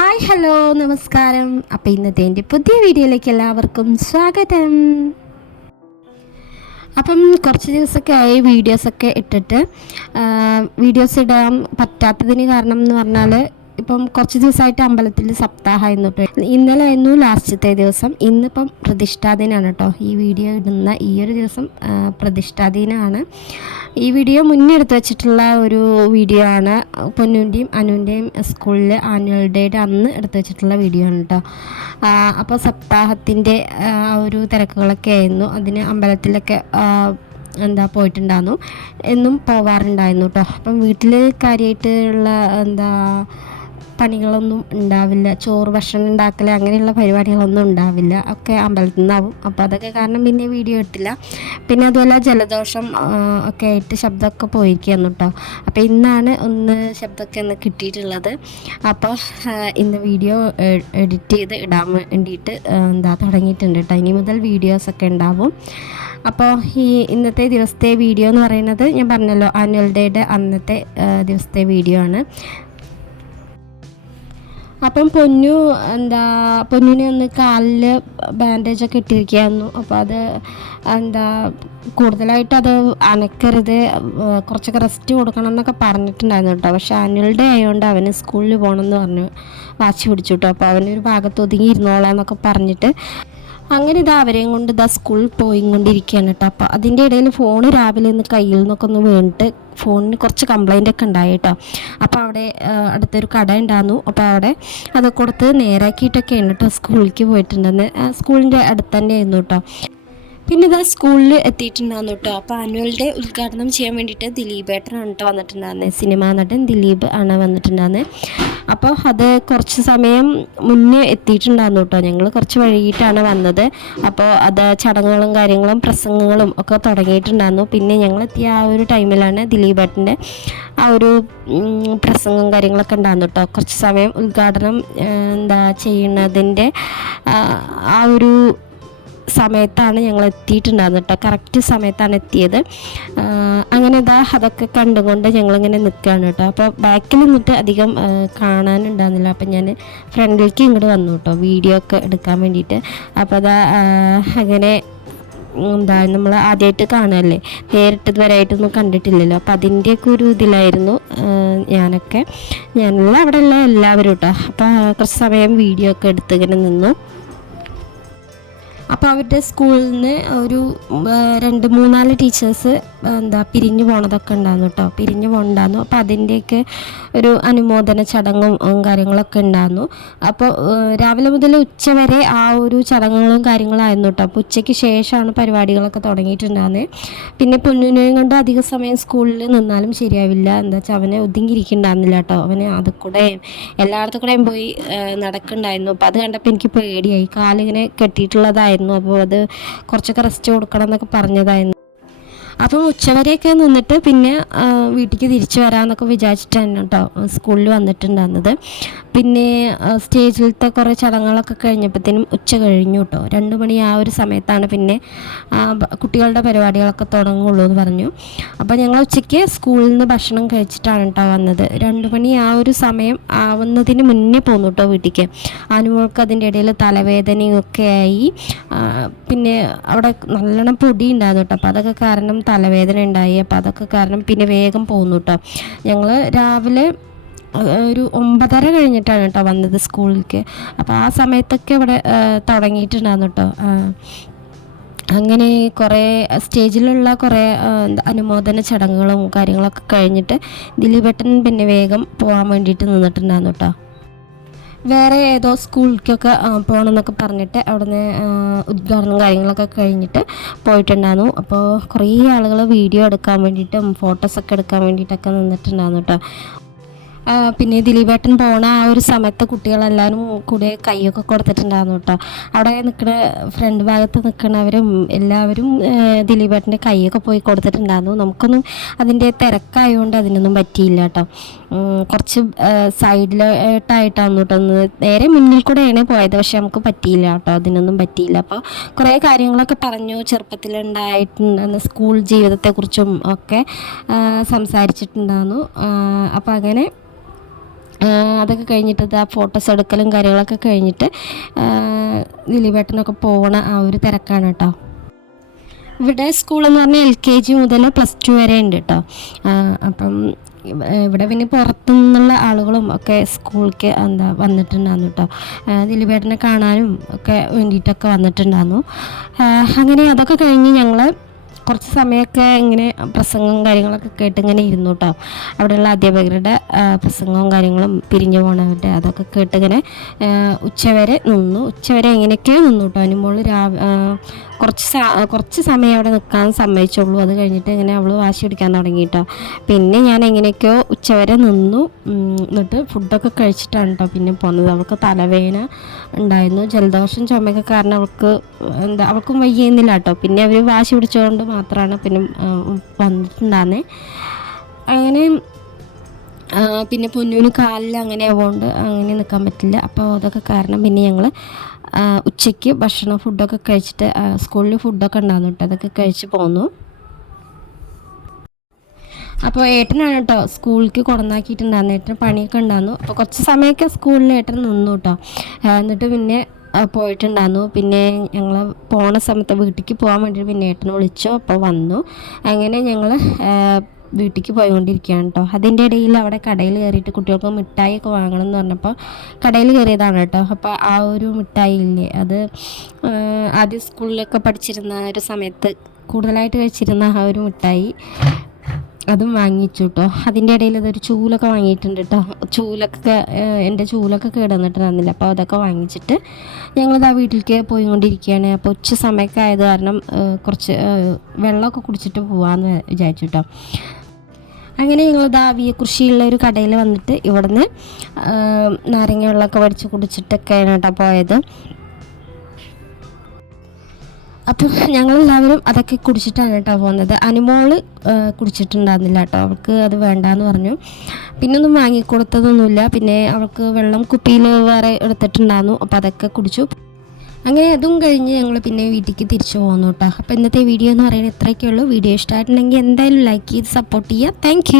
Hi hello നമസ്കാരം. അപ്പോൾ ഇന്നത്തെ എൻ്റെ പുതിയ വീഡിയോയിലേക്ക് എല്ലാവർക്കും സ്വാഗതം. അപ്പം കുറച്ച് ദിവസമൊക്കെ ആയി വീഡിയോസൊക്കെ ഇട്ടിട്ട്. വീഡിയോസ് ഇടാൻ പറ്റാത്തതിന് കാരണം എന്ന് പറഞ്ഞാൽ ഇപ്പം കുറച്ച് ദിവസമായിട്ട് അമ്പലത്തിൽ സപ്താഹമായിരുന്നു കേട്ടോ. ഇന്നലെ ആയിരുന്നു ലാസ്റ്റത്തെ ദിവസം. ഇന്നിപ്പം പ്രതിഷ്ഠാദിനാണ് കേട്ടോ. ഈ വീഡിയോ ഇടുന്ന ഈ ഒരു ദിവസം പ്രതിഷ്ഠാദിനാണ്. ഈ വീഡിയോ മുന്നേ എടുത്ത് വെച്ചിട്ടുള്ള ഒരു വീഡിയോ ആണ്. പൊന്നുൻ്റെയും അനുവിൻ്റെയും സ്കൂളിൽ ആനുവൽ ഡേയുടെ അന്ന് എടുത്ത് വെച്ചിട്ടുള്ള വീഡിയോ ആണ് കേട്ടോ. അപ്പോൾ സപ്താഹത്തിൻ്റെ ഒരു തിരക്കുകളൊക്കെ ആയിരുന്നു. അതിന് അമ്പലത്തിലൊക്കെ പോയിട്ടുണ്ടായിരുന്നു. എന്നും പോവാറുണ്ടായിരുന്നു കേട്ടോ. അപ്പം വീട്ടിൽ കാര്യമായിട്ടുള്ള പണികളൊന്നും ഉണ്ടാവില്ല. ചോറ് ഭക്ഷണം ഉണ്ടാക്കൽ അങ്ങനെയുള്ള പരിപാടികളൊന്നും ഉണ്ടാവില്ല. ഒക്കെ അമ്പലത്തിൽ നിന്നാവും. അപ്പോൾ അതൊക്കെ കാരണം പിന്നെ വീഡിയോ ഇട്ടില്ല. പിന്നെ അതുപോലെ ജലദോഷം ഒക്കെ ആയിട്ട് ശബ്ദമൊക്കെ പോയിരിക്കുകയാണ് കേട്ടോ. അപ്പോൾ ഇന്നാണ് ഒന്ന് ശബ്ദമൊക്കെ ഒന്ന് കിട്ടിയിട്ടുള്ളത്. അപ്പോൾ ഇന്ന് വീഡിയോ എഡിറ്റ് ചെയ്ത് ഇടാൻ വേണ്ടിയിട്ട് തുടങ്ങിയിട്ടുണ്ട് കേട്ടോ. ഇനി മുതൽ വീഡിയോസൊക്കെ ഉണ്ടാവും. അപ്പോൾ ഈ ഇന്നത്തെ ദിവസത്തെ വീഡിയോ എന്ന് പറയുന്നത് ഞാൻ പറഞ്ഞല്ലോ, ആനുവൽ ഡേയുടെ അന്നത്തെ ദിവസത്തെ വീഡിയോ ആണ്. അപ്പം പൊന്നിനെ ഒന്ന് കാലിൽ ബാൻഡേജൊക്കെ ഇട്ടിരിക്കുകയായിരുന്നു. അപ്പോൾ അത് കൂടുതലായിട്ട് അത് അനക്കരുത്, കുറച്ചൊക്കെ റെസ്റ്റ് കൊടുക്കണം എന്നൊക്കെ പറഞ്ഞിട്ടുണ്ടായിരുന്നു കേട്ടോ. പക്ഷേ ആനുവൽ ഡേ ആയതുകൊണ്ട് അവന് സ്കൂളിൽ പോകണമെന്ന് പറഞ്ഞ് വാശി പിടിച്ചു കേട്ടോ. അപ്പോൾ അവനൊരു ഭാഗത്ത് ഒതുങ്ങിയിരുന്നോളാം എന്നൊക്കെ പറഞ്ഞിട്ട് അങ്ങനെ അവരെയും കൊണ്ട് സ്കൂളിൽ പോയിക്കൊണ്ടിരിക്കുകയാണ് കേട്ടോ. അപ്പോൾ അതിൻ്റെ ഇടയിൽ ഫോൺ രാവിലെ ഒന്ന് കയ്യിൽ നിന്നൊക്കെ ഒന്ന് വീണിട്ട് ഫോണിന് കുറച്ച് കംപ്ലൈൻ്റ് ഒക്കെ ഉണ്ടായി കേട്ടോ. അപ്പോൾ അവിടെ അടുത്തൊരു കട ഉണ്ടായിരുന്നു. അപ്പോൾ അവിടെ അത് കൊടുത്ത് നേരാക്കിയിട്ടൊക്കെയാണ് കേട്ടോ സ്കൂളിലേക്ക് പോയിട്ടുണ്ടെന്ന്. സ്കൂളിൻ്റെ അടുത്ത് തന്നെ ആയിരുന്നു കേട്ടോ. പിന്നെ സ്കൂളിൽ എത്തിയിട്ടുണ്ടായിരുന്നു കേട്ടോ. അപ്പോൾ ആനുവൽ ഡേ ഉദ്ഘാടനം ചെയ്യാൻ വേണ്ടിയിട്ട് ദിലീപേട്ടനാണ് കേട്ടോ വന്നിട്ടുണ്ടായിരുന്നത്. സിനിമാ നടൻ ദിലീപ് ആണ് വന്നിട്ടുണ്ടായിരുന്നത്. അപ്പോൾ അത് കുറച്ച് സമയം മുന്നേ എത്തിയിട്ടുണ്ടായിരുന്നു കേട്ടോ. ഞങ്ങൾ കുറച്ച് വൈകിട്ടാണ് വന്നത്. അപ്പോൾ അത് ചടങ്ങുകളും കാര്യങ്ങളും പ്രസംഗങ്ങളും ഒക്കെ തുടങ്ങിയിട്ടുണ്ടായിരുന്നു. പിന്നെ ഞങ്ങളെത്തിയ ആ ഒരു ടൈമിലാണ് ദിലീപേട്ടൻ്റെ ആ ഒരു പ്രസംഗം കാര്യങ്ങളൊക്കെ ഉണ്ടായിരുന്നു കേട്ടോ. കുറച്ച് സമയം ഉദ്ഘാടനം ചെയ്യുന്നതിൻ്റെ ആ ഒരു സമയത്താണ് ഞങ്ങൾ എത്തിയിട്ടുണ്ടായിരുന്നു കേട്ടോ. കറക്റ്റ് സമയത്താണ് എത്തിയത്. അങ്ങനെ അതൊക്കെ കണ്ടുകൊണ്ട് ഞങ്ങളിങ്ങനെ നിൽക്കുകയാണ് കേട്ടോ. അപ്പോൾ ബാക്കിൽ നിന്നിട്ട് അധികം കാണാനുണ്ടാകുന്നില്ല. അപ്പം ഞാൻ ഫ്രണ്ടിലേക്ക് ഇങ്ങോട്ട് വന്നു കേട്ടോ, വീഡിയോ ഒക്കെ എടുക്കാൻ വേണ്ടിയിട്ട്. അപ്പോൾ അങ്ങനെ നമ്മൾ ആദ്യമായിട്ട് കാണുമല്ലേ, നേരിട്ട് ഇതുവരെയായിട്ടൊന്നും കണ്ടിട്ടില്ലല്ലോ. അപ്പോൾ അതിൻ്റെയൊക്കെ ഒരു ഇതിലായിരുന്നു ഞാനല്ല അവിടെയുള്ള എല്ലാവരും കേട്ടോ. അപ്പോൾ കുറച്ച് സമയം വീഡിയോ ഒക്കെ എടുത്ത് ഇങ്ങനെ നിന്നു. അപ്പോൾ അവരുടെ സ്കൂളിൽ നിന്ന് ഒരു 2-3-4 ടീച്ചേഴ്സ് പിരിഞ്ഞു പോണതൊക്കെ ഉണ്ടായിരുന്നു കേട്ടോ. പിരിഞ്ഞു പോകണ്ടായിരുന്നു. അപ്പോൾ അതിൻ്റെയൊക്കെ ഒരു അനുമോദന ചടങ്ങും കാര്യങ്ങളൊക്കെ ഉണ്ടായിരുന്നു. അപ്പോൾ രാവിലെ മുതൽ ഉച്ച വരെ ആ ഒരു ചടങ്ങുകളും കാര്യങ്ങളായിരുന്നു കേട്ടോ. അപ്പോൾ ഉച്ചയ്ക്ക് ശേഷമാണ് പരിപാടികളൊക്കെ തുടങ്ങിയിട്ടുണ്ടായിരുന്നത്. പിന്നെ പൊന്നിനെയും കൊണ്ട് അധിക സമയം സ്കൂളിൽ നിന്നാലും ശരിയാവില്ല. അവനെ ഒതുങ്ങിയിരിക്കുന്നുണ്ടായിരുന്നില്ല കേട്ടോ. അവന് അത് കൂടെ എല്ലായിടത്തും കൂടെയും പോയി നടക്കുന്നുണ്ടായിരുന്നു. അപ്പോൾ അത് കണ്ടപ്പോൾ എനിക്ക് പേടിയായി. കാലിങ്ങനെ കെട്ടിയിട്ടുള്ളതായിരുന്നു. അപ്പോൾ അത് കുറച്ചൊക്കെ റെസ്റ്റ് കൊടുക്കണം എന്നൊക്കെ പറഞ്ഞതായിരുന്നു. അപ്പം ഉച്ചവരെയൊക്കെ നിന്നിട്ട് പിന്നെ വീട്ടിലേക്ക് തിരിച്ചു വരാമെന്നൊക്കെ വിചാരിച്ചിട്ടാണ് കേട്ടോ സ്കൂളിൽ വന്നിട്ടുണ്ടായിരുന്നത്. പിന്നെ സ്റ്റേജിലത്തെ കുറേ ചടങ്ങുകളൊക്കെ കഴിഞ്ഞപ്പോഴത്തേനും ഉച്ച കഴിഞ്ഞു കേട്ടോ. 2 മണി ആ ഒരു സമയത്താണ് പിന്നെ കുട്ടികളുടെ പരിപാടികളൊക്കെ തുടങ്ങുള്ളൂ എന്ന് പറഞ്ഞു. അപ്പോൾ ഞങ്ങൾ ഉച്ചയ്ക്ക് സ്കൂളിൽ നിന്ന് ഭക്ഷണം കഴിച്ചിട്ടാണ് കേട്ടോ വന്നത്. 2 മണി ആ ഒരു സമയം ആവുന്നതിന് മുന്നേ പോന്നു കേട്ടോ വീട്ടിലേക്ക്. അനുമോൾക്ക് അതിൻ്റെ ഇടയിൽ തലവേദനയൊക്കെ ആയി. പിന്നെ അവിടെ നല്ലോണം പൊടി ഉണ്ടായിരുന്നു കേട്ടോ. അപ്പോൾ അതൊക്കെ കാരണം തലവേദന ഉണ്ടായി. അപ്പോൾ അതൊക്കെ കാരണം പിന്നെ വേഗം പോന്നു കേട്ടോ. ഞങ്ങൾ രാവിലെ ഒരു 9:30 കഴിഞ്ഞിട്ടാണ് കേട്ടോ വന്നത് സ്കൂളിലേക്ക്. അപ്പോൾ ആ സമയത്തൊക്കെ ഇവിടെ തുടങ്ങിയിട്ടുണ്ടായിരുന്നു കേട്ടോ. അങ്ങനെ കുറേ സ്റ്റേജിലുള്ള കുറേ അനുമോദന ചടങ്ങുകളും കാര്യങ്ങളൊക്കെ കഴിഞ്ഞിട്ട് ദിലീപേട്ടൻ പിന്നെ വേഗം പോകാൻ വേണ്ടിയിട്ട് നിന്നിട്ടുണ്ടായിരുന്നു കേട്ടോ. വേറെ ഏതോ സ്കൂളിലേക്കൊക്കെ പോകണമെന്നൊക്കെ പറഞ്ഞിട്ട് അവിടുന്ന് ഉദ്ഘാടനം കാര്യങ്ങളൊക്കെ കഴിഞ്ഞിട്ട് പോയിട്ടുണ്ടായിരുന്നു. അപ്പോൾ കുറേ ആളുകൾ വീഡിയോ എടുക്കാൻ വേണ്ടിയിട്ടും ഫോട്ടോസൊക്കെ എടുക്കാൻ വേണ്ടിയിട്ടൊക്കെ നിന്നിട്ടുണ്ടായിരുന്നു കേട്ടോ. പിന്നെ ദിലീപേട്ടൻ പോണ ആ ഒരു സമയത്ത് കുട്ടികളെല്ലാവരും കൂടെ കൈയൊക്കെ കൊടുത്തിട്ടുണ്ടായിരുന്നു കേട്ടോ. അവിടെ നിൽക്കുന്ന ഫ്രണ്ട് ഭാഗത്ത് നിൽക്കുന്നവരും എല്ലാവരും ദിലീപേട്ടൻ്റെ കൈയൊക്കെ പോയി കൊടുത്തിട്ടുണ്ടായിരുന്നു. നമുക്കൊന്നും അതിൻ്റെ തിരക്കായതുകൊണ്ട് അതിനൊന്നും പറ്റിയില്ല കേട്ടോ. കുറച്ച് സൈഡിലായിട്ടാണ് കേട്ടോ. നേരെ മുന്നിൽ കൂടെയാണ് പോയത്. പക്ഷെ നമുക്ക് പറ്റിയില്ല കേട്ടോ, അതിനൊന്നും പറ്റിയില്ല. അപ്പോൾ കുറേ കാര്യങ്ങളൊക്കെ പറഞ്ഞു. ചെറുപ്പത്തിലുണ്ടായിട്ടുണ്ടായിരുന്ന സ്കൂൾ ജീവിതത്തെക്കുറിച്ചും ഒക്കെ സംസാരിച്ചിട്ടുണ്ടായിരുന്നു. അപ്പോൾ അങ്ങനെ അതൊക്കെ കഴിഞ്ഞിട്ട് ആ ഫോട്ടോസ് എടുക്കലും കാര്യങ്ങളൊക്കെ കഴിഞ്ഞിട്ട് ദിലീപേട്ടനൊക്കെ പോകണ ആ ഒരു തിരക്കാണ് കേട്ടോ. ഇവിടെ സ്കൂളെന്ന് പറഞ്ഞാൽ LKG മുതൽ +2 വരെ ഉണ്ട് കേട്ടോ. അപ്പം ഇവിടെ പിന്നെ പുറത്തു നിന്നുള്ള ആളുകളും ഒക്കെ സ്കൂളിലേക്ക് വന്നിട്ടുണ്ടായിരുന്നു കേട്ടോ. ദിലീപേട്ടനെ കാണാനും ഒക്കെ വേണ്ടിയിട്ടൊക്കെ വന്നിട്ടുണ്ടായിരുന്നു. അങ്ങനെ അതൊക്കെ കഴിഞ്ഞ് ഞങ്ങൾ കുറച്ച് സമയമൊക്കെ ഇങ്ങനെ പ്രസംഗവും കാര്യങ്ങളൊക്കെ കേട്ട് ഇങ്ങനെ ഇരുന്നു കേട്ടോ. അവിടെയുള്ള അധ്യാപകരുടെ പ്രസംഗവും കാര്യങ്ങളും പിരിഞ്ഞു പോണവരുടെ അതൊക്കെ കേട്ടിങ്ങനെ ഉച്ചവരെ നിന്നു. ഉച്ചവരെ എങ്ങനെയൊക്കെയോ നിന്നു കേട്ടോ. അനുമോൾ കുറച്ച് സമയം അവിടെ നിൽക്കാൻ സമ്മതിച്ചുള്ളൂ. അത് കഴിഞ്ഞിട്ട് ഇങ്ങനെ അവൾ വാശി പിടിക്കാൻ തുടങ്ങി കേട്ടോ. പിന്നെ ഞാൻ എങ്ങനെയൊക്കെയോ ഉച്ചവരെ നിന്നു. എന്നിട്ട് ഫുഡൊക്കെ കഴിച്ചിട്ടാണ് കേട്ടോ പിന്നെ പോകുന്നത്. അവൾക്ക് തലവേദന ഉണ്ടായിരുന്നു, ജലദോഷം ചുമയൊക്കെ കാരണം അവൾക്കും വയ്യുന്നില്ല കേട്ടോ. പിന്നെ അവർ വാശി പിടിച്ചുകൊണ്ട് മാത്രമാണ് പിന്നെ വന്നിട്ടുണ്ടായിരുന്നത്. അങ്ങനെ പിന്നെ പൊന്നൂന് കാലിൽ അങ്ങനെ ആവുകൊണ്ട് അങ്ങനെ നിൽക്കാൻ പറ്റില്ല. അപ്പോൾ അതൊക്കെ കാരണം പിന്നെ ഞങ്ങൾ ഉച്ചയ്ക്ക് ഫുഡൊക്കെ കഴിച്ചിട്ട് സ്കൂളിൽ ഫുഡൊക്കെ ഉണ്ടായിരുന്നു കേട്ടോ. അതൊക്കെ കഴിച്ച് പോന്നു. അപ്പോൾ ഏട്ടനാണ് കേട്ടോ സ്കൂളിലേക്ക് കൊണ്ടുവന്നാക്കിയിട്ടുണ്ടായിരുന്നു. ഏട്ടന് പണിയൊക്കെ ഉണ്ടായിരുന്നു. അപ്പോൾ കുറച്ച് സമയമൊക്കെ സ്കൂളിൽ ഏട്ടൻ നിന്നു കേട്ടോ. എന്നിട്ട് പിന്നെ പോയിട്ടുണ്ടായിരുന്നു. പിന്നെ ഞങ്ങൾ പോണ സമയത്ത് വീട്ടിലേക്ക് പോകാൻ വേണ്ടിയിട്ട് പിന്നെ ഏട്ടനെ വിളിച്ചു. അപ്പോൾ വന്നു. അങ്ങനെ ഞങ്ങൾ വീട്ടിലേക്ക് പോയിക്കൊണ്ടിരിക്കുകയാണ് കേട്ടോ. അതിൻ്റെ ഇടയിൽ അവിടെ കടയിൽ കയറിയിട്ട് കുട്ടികൾക്ക് മിഠായിയൊക്കെ വാങ്ങണം എന്ന് പറഞ്ഞപ്പോൾ കടയിൽ കയറിയതാണ് കേട്ടോ. അപ്പോൾ ആ ഒരു മിഠായി ഇല്ലേ, അത് ആദ്യം സ്കൂളിലൊക്കെ പഠിച്ചിരുന്ന ഒരു സമയത്ത് കൂടുതലായിട്ട് കഴിച്ചിരുന്ന ആ ഒരു മിഠായി അതും വാങ്ങിച്ചു കേട്ടോ. അതിൻ്റെ ഇടയിൽ അതൊരു ചൂലൊക്കെ വാങ്ങിയിട്ടുണ്ട് കേട്ടോ. എൻ്റെ ചൂലൊക്കെ കേടുവന്നിട്ടുണ്ടായിരുന്നില്ല. അപ്പോൾ അതൊക്കെ വാങ്ങിച്ചിട്ട് ഞങ്ങളിത് ആ വീട്ടിലേക്ക് പോയിക്കൊണ്ടിരിക്കുകയാണ്. അപ്പോൾ ഉച്ച സമയമൊക്കെ ആയത് കാരണം കുറച്ച് വെള്ളമൊക്കെ കുടിച്ചിട്ട് പോകാമെന്ന് വിചാരിച്ചു കേട്ടോ. അങ്ങനെ ഞങ്ങളിതാ വിയക്കുറിശ്ശിയുള്ള ഒരു കടയിൽ വന്നിട്ട് ഇവിടുന്ന് നാരങ്ങ വെള്ളമൊക്കെ മേടിച്ച് കുടിച്ചിട്ടൊക്കെയാണ് കേട്ടോ പോയത്. അപ്പം ഞങ്ങളെല്ലാവരും അതൊക്കെ കുടിച്ചിട്ടാണ് കേട്ടോ പോകുന്നത്. അനുമോൾ കുടിച്ചിട്ടുണ്ടായിരുന്നില്ല കേട്ടോ. അവൾക്ക് അത് വേണ്ടാന്ന് പറഞ്ഞു. പിന്നൊന്നും വാങ്ങിക്കൊടുത്തതൊന്നുമില്ല. പിന്നെ അവൾക്ക് വെള്ളം കുപ്പിയിൽ വേറെ എടുത്തിട്ടുണ്ടായിരുന്നു. അപ്പോൾ അതൊക്കെ കുടിച്ചു. അങ്ങനെ അതും കഴിഞ്ഞ് ഞങ്ങൾ പിന്നെ വീട്ടിലേക്ക് തിരിച്ചു പോകുന്നു കേട്ടോ. അപ്പോൾ ഇന്നത്തെ വീഡിയോ എന്ന് പറയുന്നത് ഇത്രയൊക്കെ ഉള്ളൂ. വീഡിയോ ഇഷ്ടമായിട്ടുണ്ടെങ്കിൽ എന്തായാലും ലൈക്ക് ചെയ്ത് സപ്പോർട്ട് ചെയ്യുക. താങ്ക്